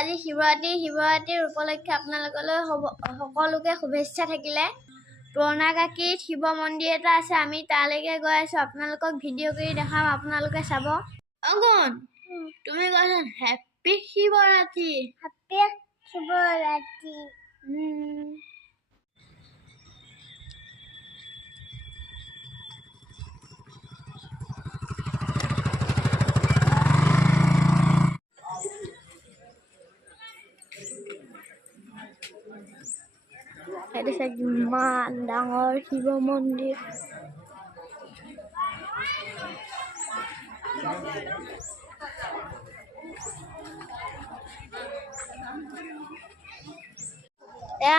আজি শিৱৰাত্ৰিৰ উপলক্ষে আপোনালোকলৈ সকলোকে শুভেচ্ছা থাকিলে। পুৰণা কাকীত শিৱ মন্দিৰ এটা আছে, আমি তালৈকে গৈ আছো। আপোনালোকক ভিডিঅ' কৰি দেখাম, আপোনালোকে চাব। অগুণ, তুমি কোৱাচোন হেপী শিৱৰাত্ৰি। হেপী শিৱৰাত্ৰি। এইটো ইমান ডাঙৰ শিৱ মন্দিৰ।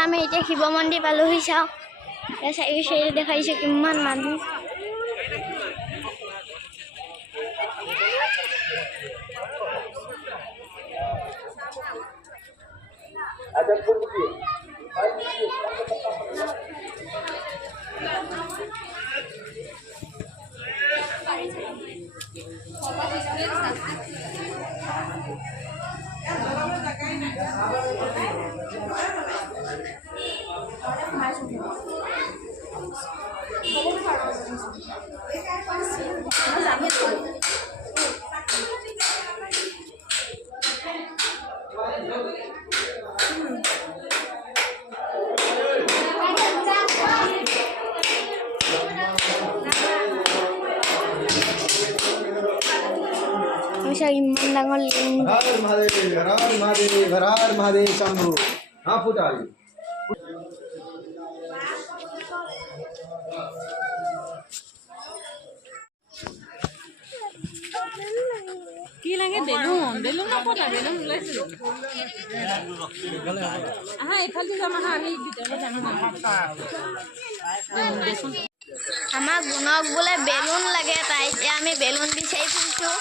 আমি এতিয়া শিৱ মন্দিৰ পালোহি, চাওঁ চাৰি চাৰি দেখাইছো কিমান মানুহ। ইমান ডাঙৰ লিংগ। हर महादेव शंभू। हाँ फुटा কি লাগে বেলুন বেলুন নপতা বেলুন ওলাইছিল আহা এইফালে যাম আহা আমি ভিতৰলৈ যাম আমাৰ গুণক বোলে বেলুন লাগে, তাই এতিয়া আমি বেলুন বিচাৰি ফুৰিছো।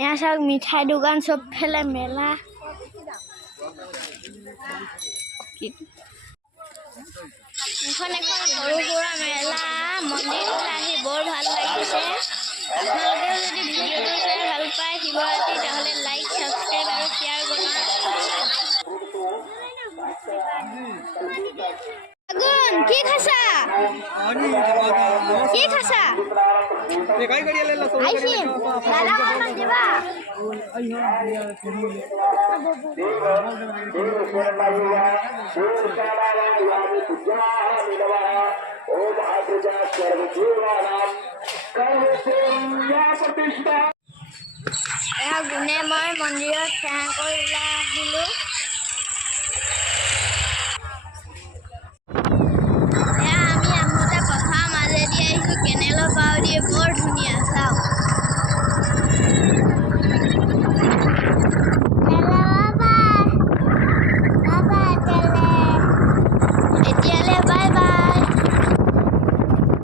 यहाँ सब मिठाई दुकान सब फैले मेला। এখন সৰু সুৰা মেলা মন্দিৰলৈ আহি বৰ ভাল লাগিছে। আপোনালোকেও যদি ভিডিঅ'টো চাই ভাল পায় শিৱৰাত্ৰি, তাহলে লাইক সাবস্ক্ৰাইব আৰু শ্বেয়াৰ কৰিব। আগুন কি খাইছা? কি খাইছা? আইছিন দাদা অকণমান দিবা। গুণে মই মন্দিৰত সেৱা কৰি ওলাই আহিলো। আমি আহোঁতে পথাৰৰ মাজেদি আহিছো, কেনেলৰ পাৰেদি বৰ